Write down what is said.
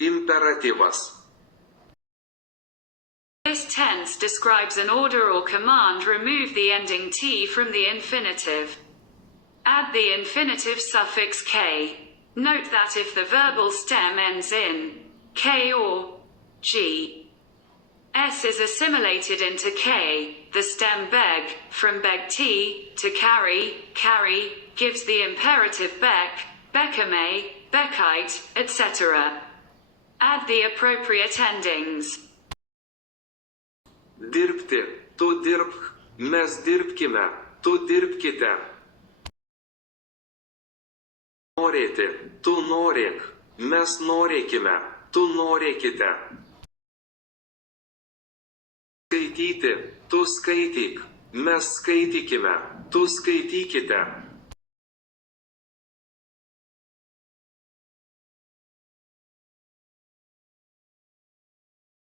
Imperatyvas. This tense describes an order or command. Remove the ending t from the infinitive. Add the infinitive suffix k. Note that if the verbal stem ends in k or g, s is assimilated into k. The stem beg, from beg t, to carry, carry, gives the imperative beck, beckame, beckite, etc. Add the appropriate endings. Dirbti, tu dirbk, mes dirbkime, tu dirbkite. Norėti, tu norėk, mes norėkime, tu norėkite. Skaityti, tu skaityk, mes skaitykime, tu skaitykite.